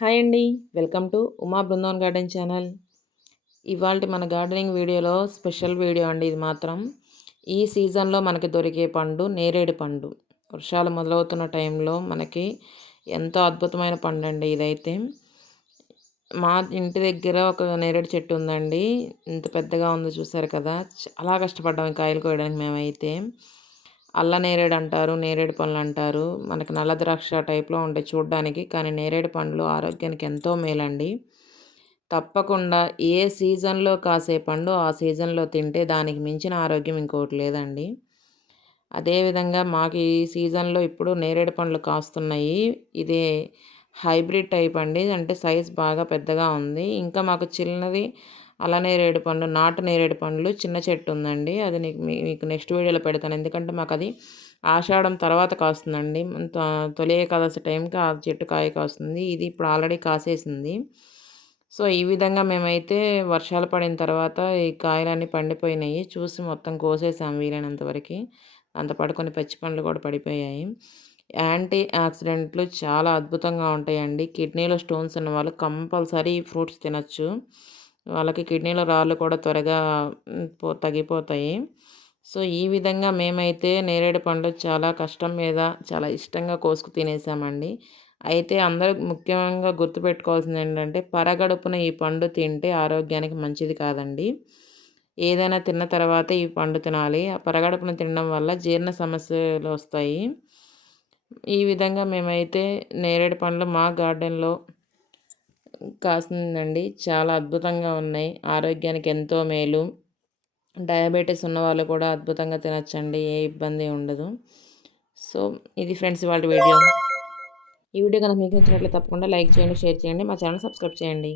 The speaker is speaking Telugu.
హాయ్ అండి. Welcome to Uma Brindavan garden channel. ఇవాళ మన గార్డెనింగ్ వీడియోలో స్పెషల్ వీడియో అండి ఇది మాత్రం. ఈ సీజన్లో మనకి దొరికే పండు నేరేడు పండు. వర్షాలు మొదలవుతున్న టైంలో మనకి ఎంతో అద్భుతమైన పండు అండి ఇదైతే. మా ఇంటి దగ్గర ఒక నేరేడు చెట్టు ఉందండి. ఇంత పెద్దగా ఉందో చూసారు కదా. చాలా కష్టపడ్డాం కాయలు కోయడానికి మేమైతే. అల్ల నేరేడు అంటారు నేరేడు పండ్లు అంటారు. మనకి నల్ల ద్రాక్ష టైప్లో ఉంటాయి చూడడానికి. కానీ నేరేడు పండ్లు ఆరోగ్యానికి ఎంతో మేలండి. తప్పకుండా ఏ సీజన్లో కాసే పండు ఆ సీజన్లో తింటే దానికి మించిన ఆరోగ్యం ఇంకోటి లేదండి. అదేవిధంగా మాకు ఈ సీజన్లో ఇప్పుడు నేరేడు పండ్లు కాస్తున్నాయి. ఇదే హైబ్రిడ్ టైప్ అండి. అంటే సైజ్ బాగా పెద్దగా ఉంది. ఇంకా మాకు చిన్నది అల నేరేడు పండు నాటు నేరేడు పండ్లు చిన్న చెట్టు ఉందండి. అది నీకు మీకు నెక్స్ట్ వీడియోలో పెడతాను. ఎందుకంటే మాకు అది ఆషాఢం తర్వాత కాస్తుందండి. తొలి ఏకాదశి టైంకి ఆ చెట్టు కాయ కాస్తుంది. ఇది ఇప్పుడు ఆల్రెడీ కాసేసింది. సో ఈ విధంగా మేమైతే వర్షాలు పడిన తర్వాత ఈ కాయలన్నీ పండిపోయినాయి. చూసి మొత్తం కోసేసాం వీలైనంత వరకు. అంత పడుకొని పచ్చి పండ్లు కూడా పడిపోయాయి. యాంటీ యాక్సిడెంట్లు చాలా అద్భుతంగా ఉంటాయండి. కిడ్నీలో స్టోన్స్ ఉన్న వాళ్ళు కంపల్సరీ ఫ్రూట్స్ తినచ్చు. వాళ్ళకి కిడ్నీలో రాళ్ళు కూడా త్వరగా పో తగ్గిపోతాయి. సో ఈ విధంగా మేమైతే నేరేడు పండు చాలా కష్టం మీద చాలా ఇష్టంగా కోసుకు తినేసామండి. అయితే అందరూ ముఖ్యంగా గుర్తుపెట్టుకోవాల్సింది ఏంటంటే పరగడుపున ఈ పండు తింటే ఆరోగ్యానికి మంచిది కాదండి. ఏదైనా తిన్న తర్వాత ఈ పండు తినాలి. పరగడుపున తినడం వల్ల జీర్ణ సమస్యలు వస్తాయి. ఈ విధంగా మేమైతే నేరేడు పండ్లు మా గార్డెన్లో కాసిందండి. చాలా అద్భుతంగా ఉన్నాయి. ఆరోగ్యానికి ఎంతో మేలు. డయాబెటీస్ ఉన్న వాళ్ళు కూడా అద్భుతంగా తినచ్చండి. ఏ ఇబ్బంది ఉండదు. సో ఇది ఫ్రెండ్స్ ఇవాళ వీడియో. ఈ వీడియో కనుక మీకు నచ్చినట్లయితే తప్పకుండా లైక్ చేయండి షేర్ చేయండి. మా ఛానల్ సబ్స్క్రైబ్ చేయండి.